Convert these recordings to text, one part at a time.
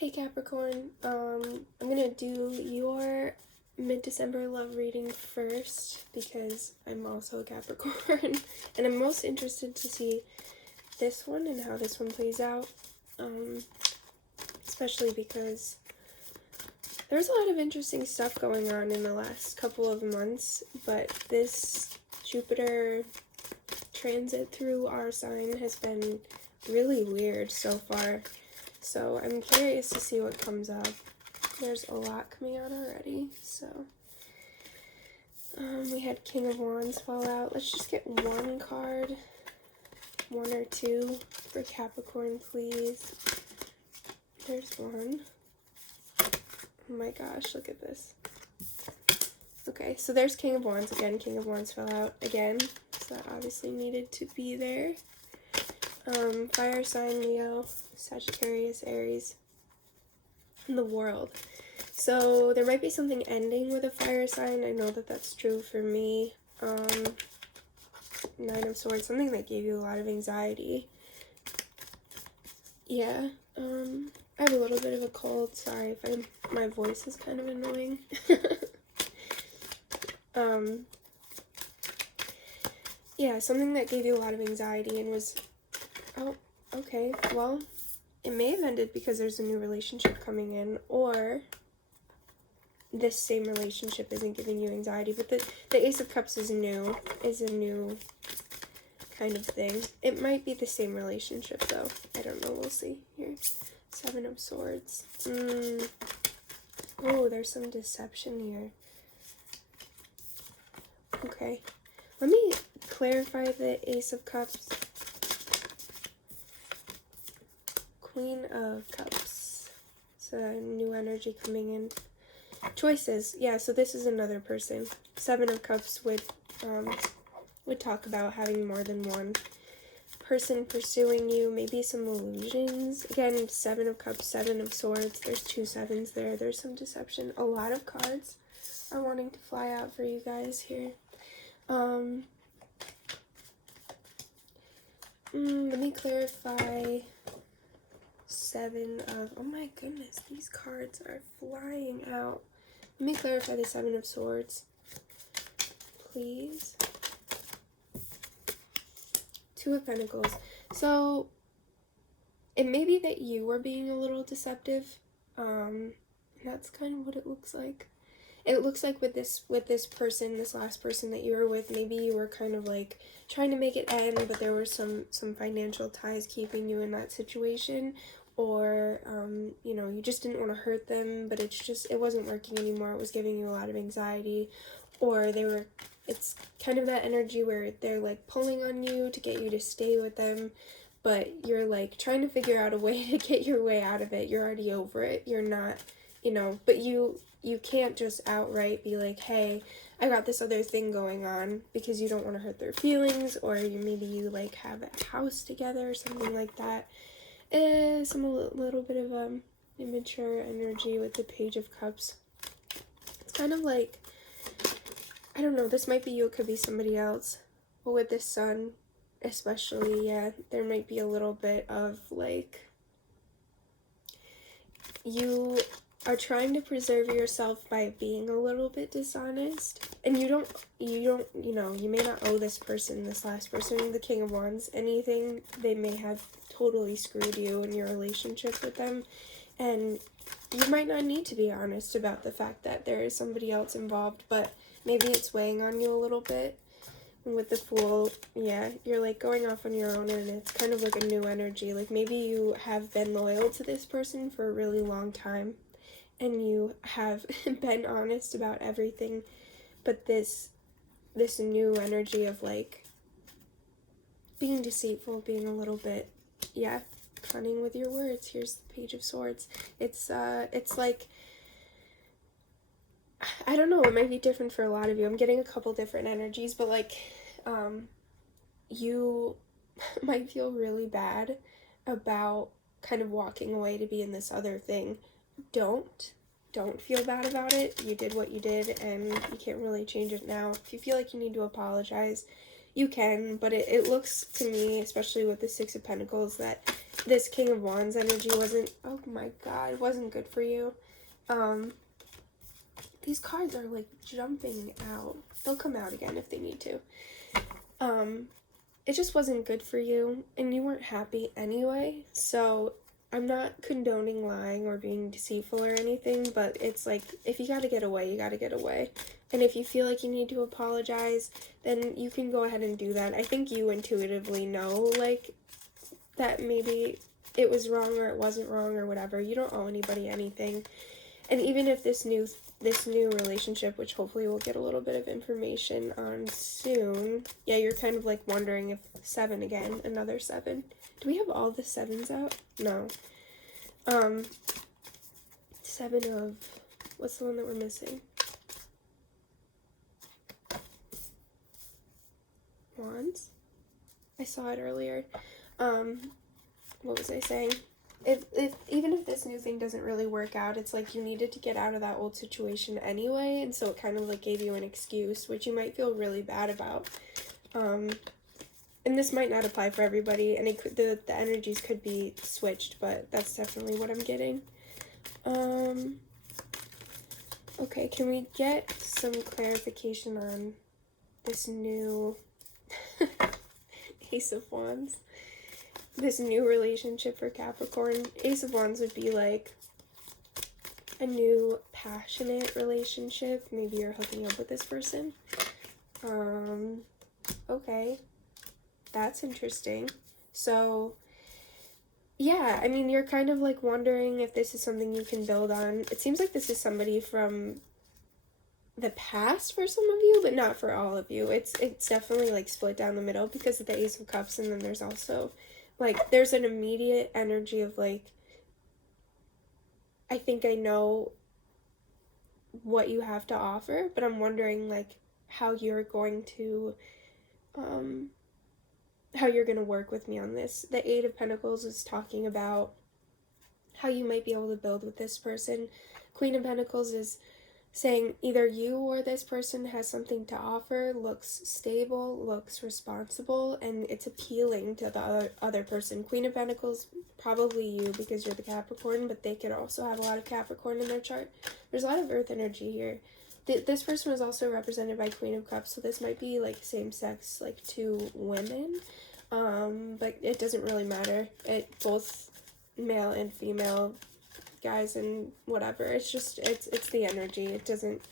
Hey Capricorn, I'm gonna do your mid-December love reading first because I'm also a Capricorn and I'm most interested to see this one and how this one plays out, especially because there's a lot of interesting stuff going on in the last couple of months, but this Jupiter transit through our sign has been really weird so far. So I'm curious to see what comes up. There's a lot coming out already, so. We had King of Wands fall out. Let's just get one card. One or two for Capricorn, please. There's one. Oh my gosh, look at this. Okay, so there's King of Wands again. King of Wands fell out again, so that obviously needed to be there. Fire sign, Leo, Sagittarius, Aries, and the World. So there might be something ending with a fire sign. I know that that's true for me. Nine of Swords, something that gave you a lot of anxiety. Yeah, I have a little bit of a cold. Sorry if my voice is kind of annoying. Yeah, something that gave you a lot of anxiety and was... Oh, okay, well, it may have ended because there's a new relationship coming in, or this same relationship isn't giving you anxiety, but the Ace of Cups is a new kind of thing. It might be the same relationship, though. I don't know, we'll see. Here, Seven of Swords. Oh, there's some deception here. Okay, let me clarify the Ace of Cups. Queen of Cups. So new energy coming in. Choices. Yeah, so this is another person. Seven of Cups would talk about having more than one person pursuing you. Maybe some illusions. Again, Seven of Cups, Seven of Swords. There's two sevens there. There's some deception. A lot of cards are wanting to fly out for you guys here. Let me clarify. Seven of... Oh my goodness, these cards are flying out. Let me clarify the Seven of Swords, please. Two of Pentacles. So, it may be that you were being a little deceptive. That's kind of what it looks like. It looks like with this person, this last person that you were with, maybe you were kind of like trying to make it end, but there were some financial ties keeping you in that situation. Or, you know, you just didn't want to hurt them, but it wasn't working anymore. It was giving you a lot of anxiety. Or it's kind of that energy where they're like pulling on you to get you to stay with them, but you're like trying to figure out a way to get your way out of it. You're already over it. You're not, you know, but you can't just outright be like, hey, I got this other thing going on, because you don't want to hurt their feelings, or maybe you like have a house together or something like that. A little bit of immature energy with the Page of Cups. It's kind of like, I don't know, this might be you, it could be somebody else, but with this Sun especially, yeah, there might be a little bit of like, you are trying to preserve yourself by being a little bit dishonest, and you don't, you know, you may not owe this person, this last person, the King of Wands, anything. They may have totally screwed you in your relationship with them, and you might not need to be honest about the fact that there is somebody else involved, but maybe it's weighing on you a little bit. And with the Fool, yeah, you're like going off on your own, and it's kind of like a new energy. Like maybe you have been loyal to this person for a really long time, and you have been honest about everything, but this new energy of like being deceitful, being a little bit, yeah, cunning with your words. Here's the Page of Swords. It's like, I don't know, it might be different for a lot of you. I'm getting a couple different energies, but like, you might feel really bad about kind of walking away to be in this other thing. Don't feel bad about it. You did what you did, and you can't really change it now. If you feel like you need to apologize, You can, but it looks to me, especially with the Six of Pentacles, that this King of Wands energy wasn't, oh my god, wasn't good for you. These cards are like jumping out. They'll come out again if they need to. It just wasn't good for you, and you weren't happy anyway, so I'm not condoning lying or being deceitful or anything, but it's like, if you gotta get away, you gotta get away. And if you feel like you need to apologize, then you can go ahead and do that. I think you intuitively know, like, that maybe it was wrong or it wasn't wrong or whatever. You don't owe anybody anything. And even if this new relationship, which hopefully we'll get a little bit of information on soon, yeah, you're kind of like wondering if 7 again, another 7. Do we have all the 7s out? No. 7 of, what's the one that we're missing? Wands? I saw it earlier. What was I saying? Even if this new thing doesn't really work out, it's like you needed to get out of that old situation anyway, and so it kind of like gave you an excuse, which you might feel really bad about. And this might not apply for everybody, and it could, the energies could be switched, but that's definitely what I'm getting. Okay, can we get some clarification on this new Ace of Wands? This new relationship for Capricorn. Ace of Wands would be like a new passionate relationship. Maybe you're hooking up with this person. Okay. That's interesting. So, yeah, I mean, you're kind of like wondering if this is something you can build on. It seems like this is somebody from the past for some of you, but not for all of you. It's definitely like split down the middle because of the Ace of Cups, and then there's also like, there's an immediate energy of, like, I think I know what you have to offer, but I'm wondering, like, how you're going to work with me on this. The 8 of Pentacles is talking about how you might be able to build with this person. Queen of Pentacles is saying either you or this person has something to offer, looks stable, looks responsible, and it's appealing to the other person. Queen of Pentacles, probably you because you're the Capricorn, but they could also have a lot of Capricorn in their chart. There's a lot of earth energy here. This person was also represented by Queen of Cups, so this might be like same sex, like 2 women, but it doesn't really matter. Both male and female guys and whatever, it's just it's the energy. It doesn't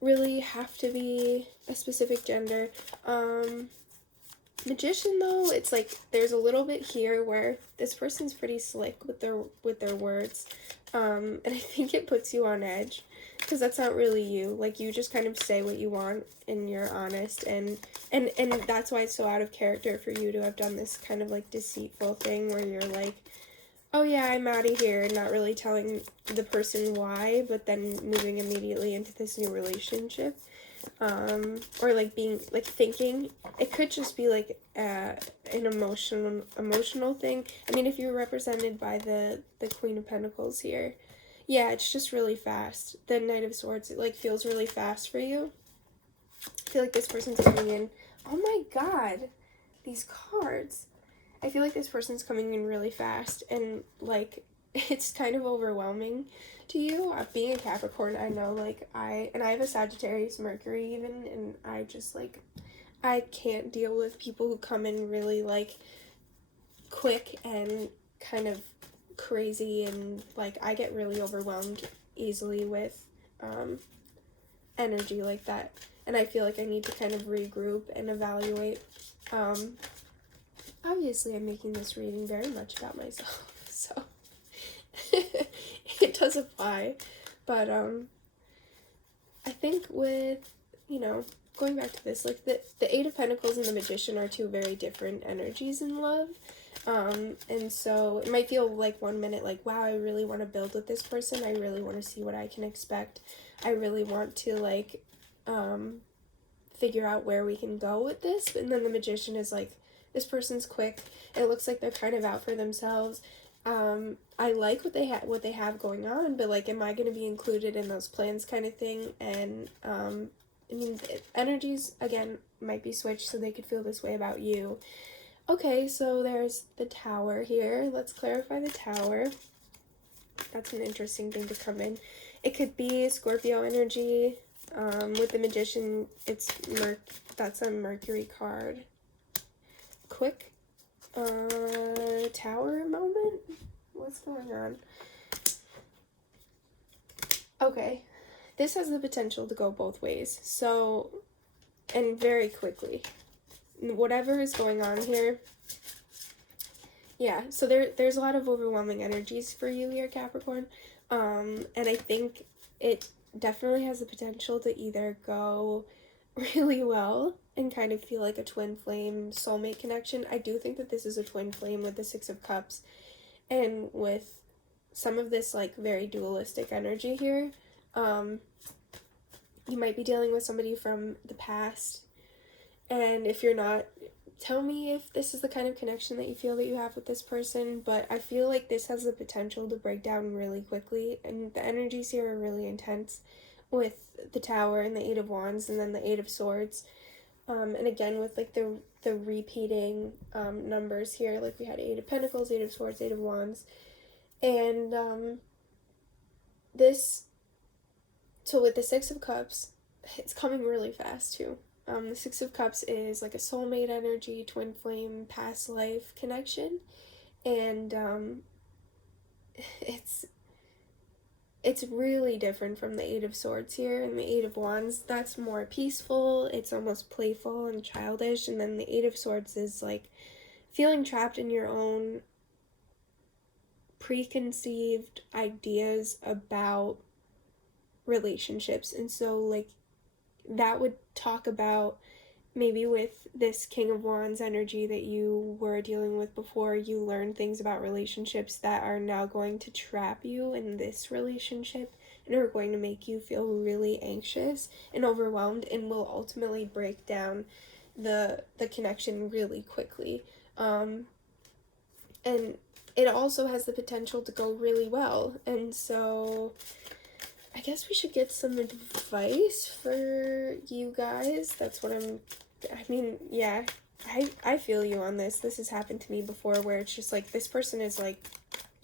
really have to be a specific gender. Magician though, it's like there's a little bit here where this person's pretty slick with their words, and I think it puts you on edge because that's not really you. Like, you just kind of say what you want and you're honest, and that's why it's so out of character for you to have done this kind of like deceitful thing where you're like, oh yeah, I'm out of here, and not really telling the person why, but then moving immediately into this new relationship. Or like being, like, thinking, it could just be like an emotional thing. I mean, if you're represented by the Queen of Pentacles here, yeah, it's just really fast. The Knight of Swords, it like feels really fast for you. I feel like this person's coming in, oh my god, these cards. I feel like this person's coming in really fast, and, like, it's kind of overwhelming to you. Being a Capricorn, I know, like, I have a Sagittarius Mercury even, and I just, like, I can't deal with people who come in really, like, quick and kind of crazy, and, like, I get really overwhelmed easily with energy like that, and I feel like I need to kind of regroup and evaluate. Obviously, I'm making this reading very much about myself, so it does apply, but I think with, you know, going back to this, like, the 8 of Pentacles and the Magician are 2 very different energies in love, and so it might feel like 1 minute like, wow, I really want to build with this person, I really want to see what I can expect, I really want to, like, figure out where we can go with this, and then the Magician is like, this person's quick, it looks like they're kind of out for themselves, I like what they have going on, but, like, am I going to be included in those plans kind of thing, and I mean, the energies, again, might be switched so they could feel this way about you. Okay, so there's the Tower here. Let's clarify the Tower. That's an interesting thing to come in. It could be Scorpio energy. With the Magician, that's a Mercury card. Quick Tower moment? What's going on? Okay, this has the potential to go both ways. So, and very quickly. Whatever is going on here. Yeah, so there's a lot of overwhelming energies for you here, Capricorn. And I think it definitely has the potential to either go really well and kind of feel like a twin flame soulmate connection. I do think that this is a twin flame with the Six of Cups and with some of this like very dualistic energy here. You might be dealing with somebody from the past, and if you're not, tell me if this is the kind of connection that you feel that you have with this person. But I feel like this has the potential to break down really quickly, and the energies here are really intense with the Tower and the Eight of Wands and then the Eight of Swords. And again with like the repeating numbers here, like we had Eight of Pentacles, Eight of Swords, Eight of Wands. And so with the Six of Cups, it's coming really fast too. The Six of Cups is like a soulmate energy, twin flame, past life connection. And it's really different from the Eight of Swords here. And the Eight of Wands, that's more peaceful, it's almost playful and childish. And then the Eight of Swords is like feeling trapped in your own preconceived ideas about relationships. And so like that would talk about maybe with this King of Wands energy that you were dealing with before, you learned things about relationships that are now going to trap you in this relationship and are going to make you feel really anxious and overwhelmed and will ultimately break down the connection really quickly. And it also has the potential to go really well. And so I guess we should get some advice for you guys. That's what yeah, I feel you on this. This has happened to me before where it's just like this person is like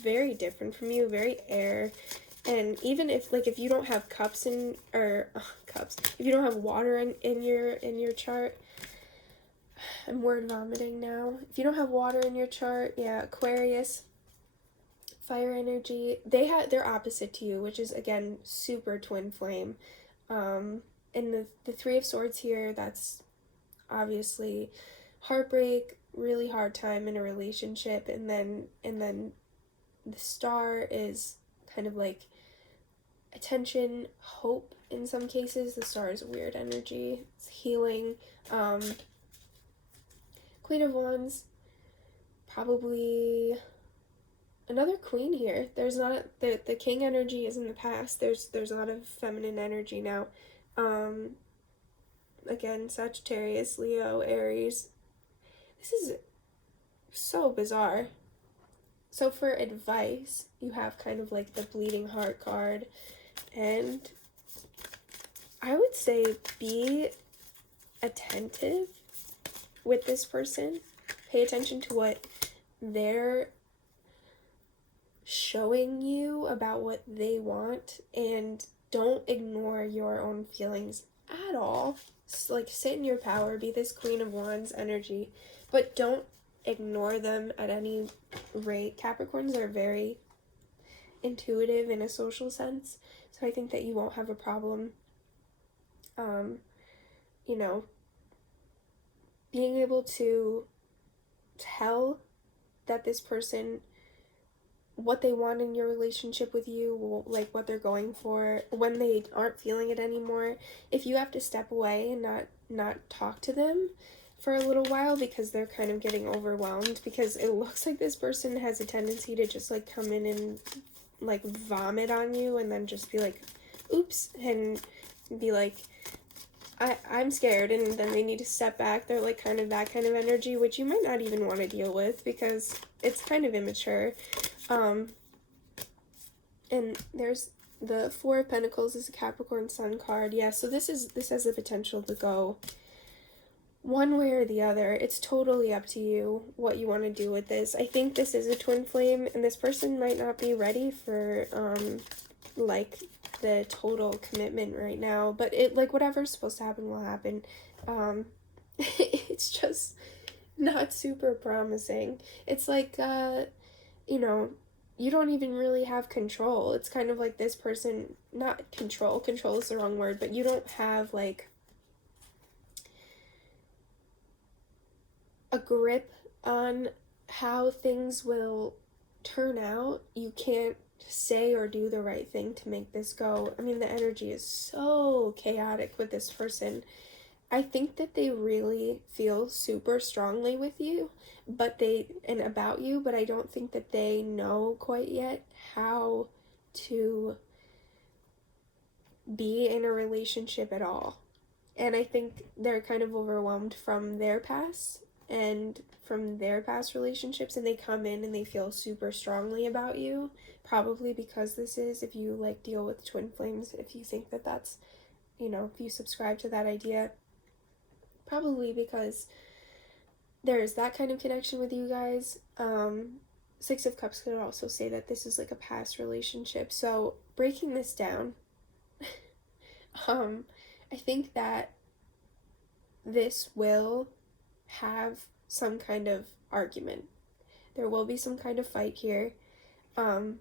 very different from you, very air. And even if like if you don't have cups in if you don't have water in your chart, I'm word vomiting now. If you don't have water in your chart, yeah, Aquarius, fire energy, they're opposite to you, which is again super twin flame. And the Three of Swords here, that's obviously heartbreak, really hard time in a relationship, and then the Star is kind of like attention, hope in some cases. The Star is a weird energy, it's healing. Queen of Wands, probably another queen here. There's not the king energy is in the past. There's a lot of feminine energy now. Again, Sagittarius, Leo, Aries. This is so bizarre. So for advice, you have kind of like the bleeding heart card, and I would say be attentive with this person. Pay attention to what they're showing you about what they want, and don't ignore your own feelings at all. Like sit in your power, be this Queen of Wands energy, but don't ignore them at any rate. Capricorns are very intuitive in a social sense, so I think that you won't have a problem being able to tell that this person what they want in your relationship with you, like what they're going for when they aren't feeling it anymore. If you have to step away and not talk to them for a little while because they're kind of getting overwhelmed, because it looks like this person has a tendency to just like come in and like vomit on you and then just be like oops and be like I'm scared, and then they need to step back. They're like kind of that kind of energy, which you might not even want to deal with because it's kind of immature. And there's the Four of Pentacles is a Capricorn Sun card. Yeah, so this has the potential to go one way or the other. It's totally up to you what you want to do with this. I think this is a twin flame, and this person might not be ready for like the total commitment right now, but it, like, whatever's supposed to happen will happen. It's just not super promising. It's like you know, you don't even really have control. It's kind of like this person, not control is the wrong word, but you don't have like a grip on how things will turn out. You can't say or do the right thing to make this go. I mean, the energy is so chaotic with this person. I think that they really feel super strongly with you, and about you, but I don't think that they know quite yet how to be in a relationship at all. And I think they're kind of overwhelmed from their past and from their past relationships, and they come in and they feel super strongly about you, probably because this is, if you like deal with twin flames, if you think that that's, if you subscribe to that idea, probably because there's that kind of connection with you guys. Six of Cups could also say that this is like a past relationship. So breaking this down, I think that this will have some kind of argument. There will be some kind of fight here. Some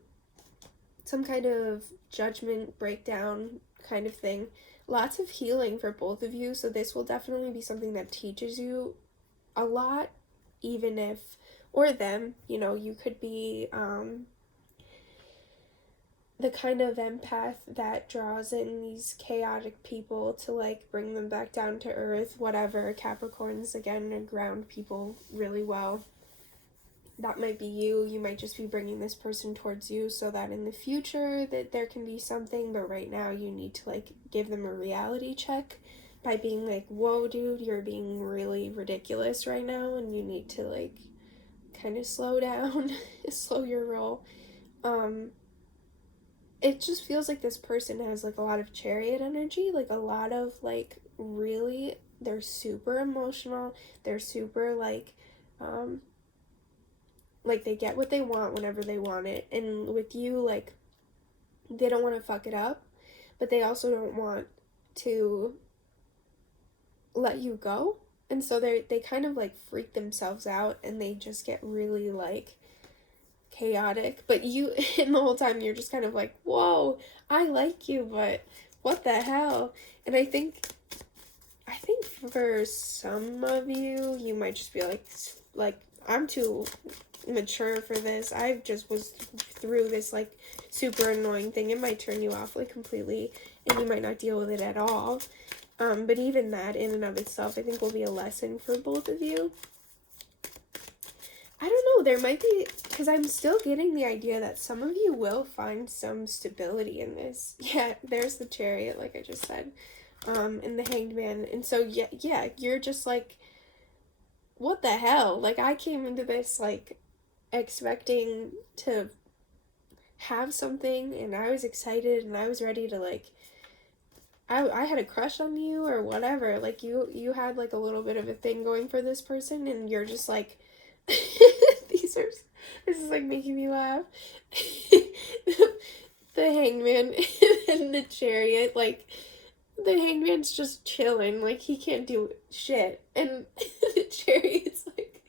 kind of judgment breakdown kind of thing. Lots of healing for both of you, so this will definitely be something that teaches you a lot, even if, or them, you could be the kind of empath that draws in these chaotic people to like bring them back down to earth, whatever. Capricorns, again, are ground people really well. That might be you. You might just be bringing this person towards you so that in the future that there can be something, but right now you need to like give them a reality check by being like, whoa dude, you're being really ridiculous right now and you need to like kind of slow down, slow your roll. It just feels like this person has like a lot of Chariot energy, like a lot of like really, they're super emotional, they're super like they get what they want whenever they want it. And with you, like, they don't want to fuck it up, but they also don't want to let you go. And so they kind of like freak themselves out and they just get really like chaotic. But you, and the whole time you're just kind of like, whoa, I like you, but what the hell? And I think for some of you, you might just be like, I'm too mature for this. I just was through this like super annoying thing. It might turn you off like completely and you might not deal with it at all. But even that in and of itself, I think will be a lesson for both of you. I don't know, there might be, because I'm still getting the idea that some of you will find some stability in this. Yeah, there's the Chariot, like I just said, and the Hanged Man. And so, yeah, you're just like, what the hell? Like, I came into this, like, expecting to have something, and I was excited, and I was ready to, like, I had a crush on you, or whatever. Like, you had, like, a little bit of a thing going for this person, and you're just, like, this is, like, making me laugh. The Hangman and the Chariot, like, the Hangman's just chilling, like, he can't do shit, and the Chariot's, like,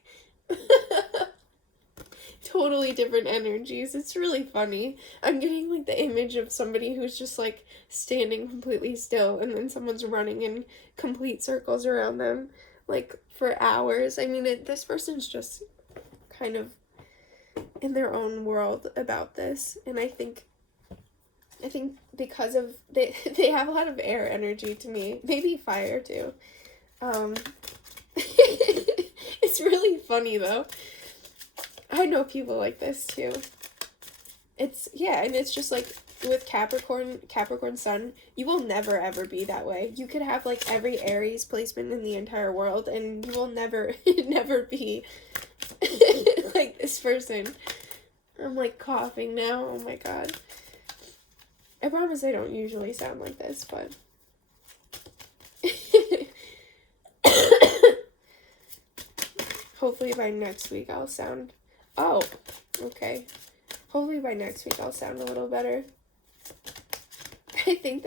totally different energies. It's really funny. I'm getting, like, the image of somebody who's just, like, standing completely still, and then someone's running in complete circles around them, like, for hours. I mean, this person's just kind of in their own world about this, and I think because of, they have a lot of air energy to me, maybe fire too. It's really funny though. I know people like this too. It's, yeah, and it's just like with Capricorn Sun, you will never ever be that way. You could have like every Aries placement in the entire world and you will never be like this person. I'm like coughing now. Oh my god. I promise I don't usually sound like this, but hopefully by next week I'll sound, oh, okay. Hopefully by next week I'll sound a little better. I think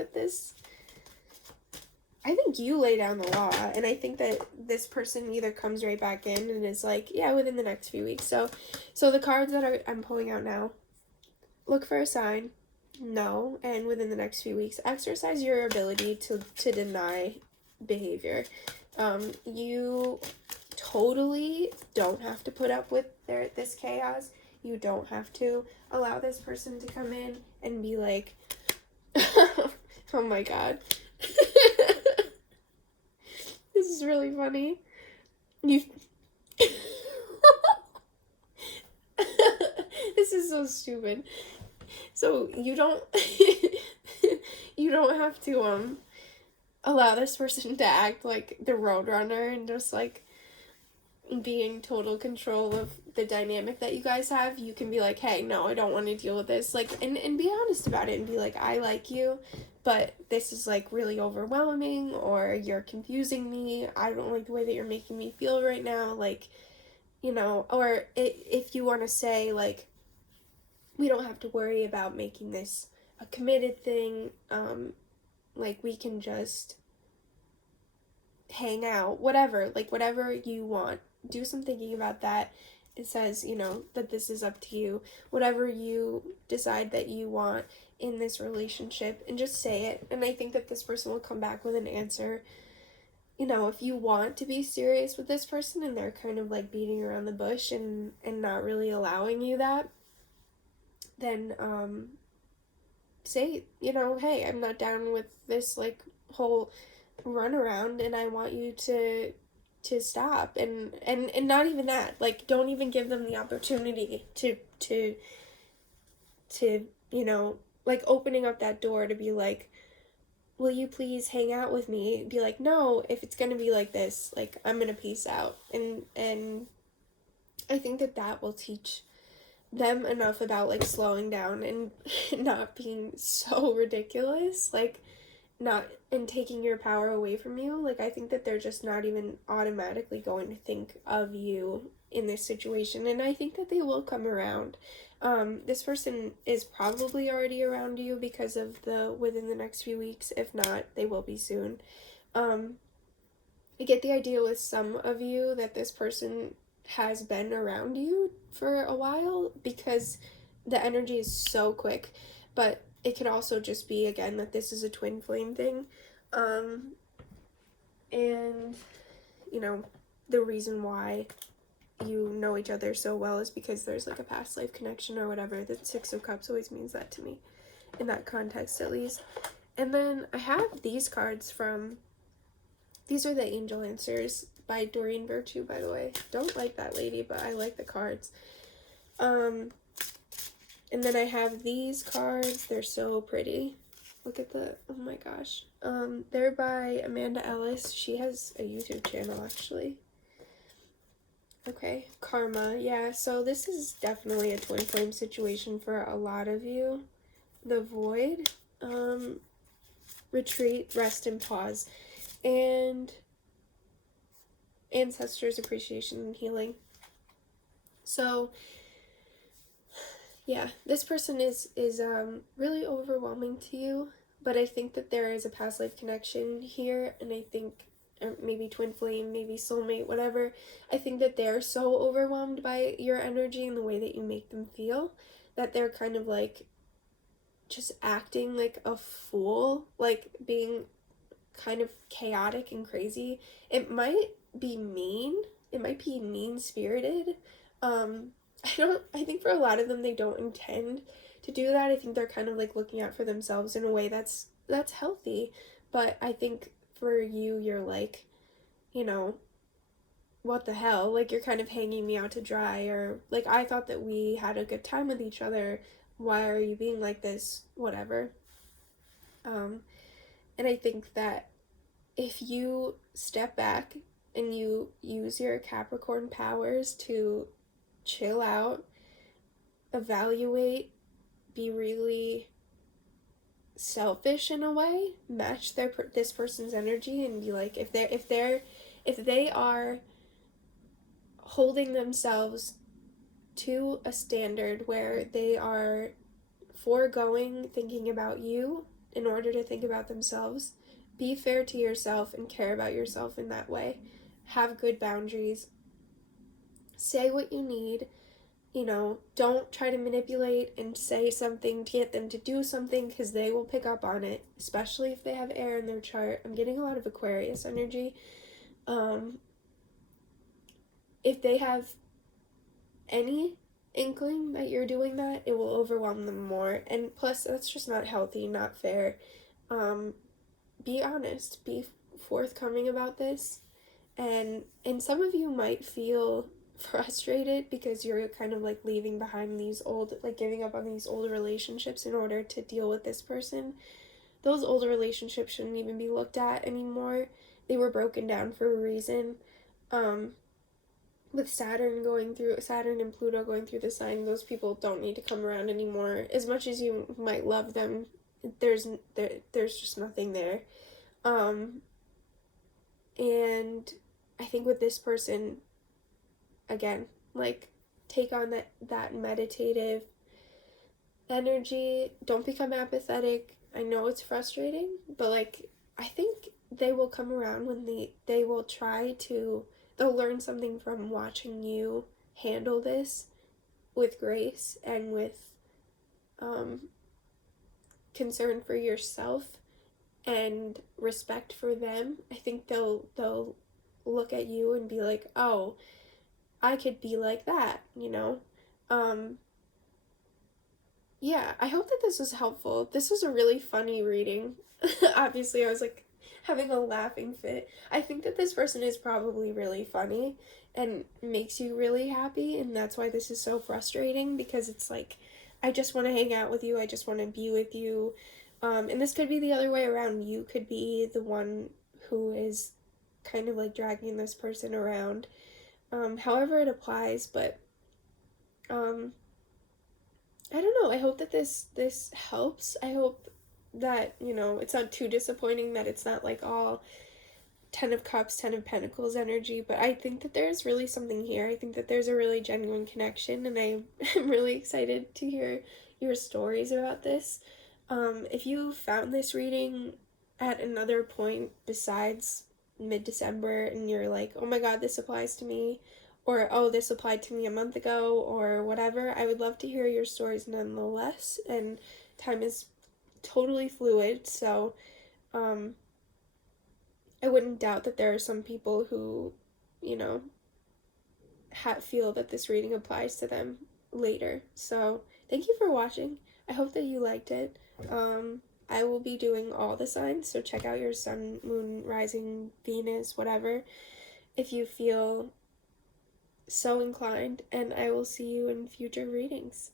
you lay down the law, and I think that this person either comes right back in and is like, yeah, within the next few weeks. So the cards that I'm pulling out now, look for a sign, no, and within the next few weeks, exercise your ability to deny behavior. You totally don't have to put up with this chaos. You don't have to allow this person to come in and be like, oh my god. This is really funny. This is so stupid. So you don't have to allow this person to act like the roadrunner and just like be in total control of the dynamic that you guys have. You can be like, hey, no, I don't want to deal with this, like, and be honest about it and be like, I like you, but this is like really overwhelming, or you're confusing me, I don't like the way that you're making me feel right now, like, you know. Or if you want to say like, we don't have to worry about making this a committed thing, like we can just hang out, whatever, like whatever you want. Do some thinking about that. It says, you know, that this is up to you. Whatever you decide that you want in this relationship, and just say it. And I think that this person will come back with an answer. You know, if you want to be serious with this person and they're kind of like beating around the bush and not really allowing you that, then say, you know, hey, I'm not down with this like whole run around, and I want you to stop. And not even that, like, don't even give them the opportunity to you know, like opening up that door to be like, will you please hang out with me? Be like, no, if it's gonna be like this, like, I'm gonna peace out. And I think that will teach them enough about like slowing down and not being so ridiculous, like, not, and taking your power away from you. Like, I think that they're just not even automatically going to think of you in this situation, and I think that they will come around. This person is probably already around you because of within the next few weeks. If not, they will be soon. I get the idea with some of you that this person has been around you for a while, because the energy is so quick, but it could also just be, again, that this is a twin flame thing. And, you know, the reason why you know each other so well is because there's like a past life connection or whatever. The Six of Cups always means that to me, in that context at least. And then I have these cards these are the Angel Answers by Doreen Virtue, by the way. Don't like that lady, but I like the cards. And then I have these cards. They're so pretty. Look at oh my gosh. They're by Amanda Ellis. She has a YouTube channel, actually. Okay, Karma. Yeah, so this is definitely a twin flame situation for a lot of you. The Void, Retreat, Rest, and Pause, and Ancestors, Appreciation, and Healing. So yeah, this person is really overwhelming to you, but I think that there is a past life connection here, and I think, or maybe twin flame, maybe soulmate, whatever. I think that they're so overwhelmed by your energy and the way that you make them feel that they're kind of like just acting like a fool, like being kind of chaotic and crazy. It might be mean. It might be mean-spirited. I think for a lot of them, they don't intend to do that. I think they're kind of like looking out for themselves in a way that's healthy. But I think for you, you're like, you know, what the hell? Like, you're kind of hanging me out to dry, or like, I thought that we had a good time with each other. Why are you being like this? Whatever. And I think that if you step back and you use your Capricorn powers to chill out, evaluate, be really selfish in a way, match this person's energy, and be like, if they are holding themselves to a standard where they are foregoing thinking about you in order to think about themselves, be fair to yourself and care about yourself in that way. Have good boundaries. Say what you need. Don't try to manipulate and say something to get them to do something, because they will pick up on it, especially if they have air in their chart. I'm getting a lot of Aquarius energy. If they have any inkling that you're doing that, it will overwhelm them more. And plus, that's just not healthy, not fair. Be honest, be forthcoming about this. And some of you might feel frustrated because you're kind of like leaving behind these old, like giving up on these old relationships in order to deal with this person. Those old relationships shouldn't even be looked at anymore. They were broken down for a reason. With Saturn and Pluto going through the sign, those people don't need to come around anymore. As much as you might love them, there's just nothing there. And I think with this person, again, like, take on that meditative energy. Don't become apathetic. I know it's frustrating, but like, I think they will come around when they will try to, they'll learn something from watching you handle this with grace and with concern for yourself and respect for them. I think they'll look at you and be like, oh, I could be like that, Yeah, I hope that this was helpful. This was a really funny reading. Obviously, I was like having a laughing fit. I think that this person is probably really funny and makes you really happy, and that's why this is so frustrating, because it's like, I just want to hang out with you, I just want to be with you. And this could be the other way around. You could be the one who is kind of like dragging this person around. However it applies, but I don't know. I hope that this helps. I hope that, it's not too disappointing, that it's not like all 10 of Cups, 10 of Pentacles energy, but I think that there's really something here. I think that there's a really genuine connection, and I am really excited to hear your stories about this. If you found this reading at another point besides mid-December and you're like, oh my god, this applies to me, or oh, this applied to me a month ago, or whatever, I would love to hear your stories nonetheless. And time is totally fluid, so I wouldn't doubt that there are some people who, feel that this reading applies to them later. So thank you for watching. I hope that you liked it. I will be doing all the signs, so check out your sun, moon, rising, Venus, whatever, if you feel so inclined, and I will see you in future readings.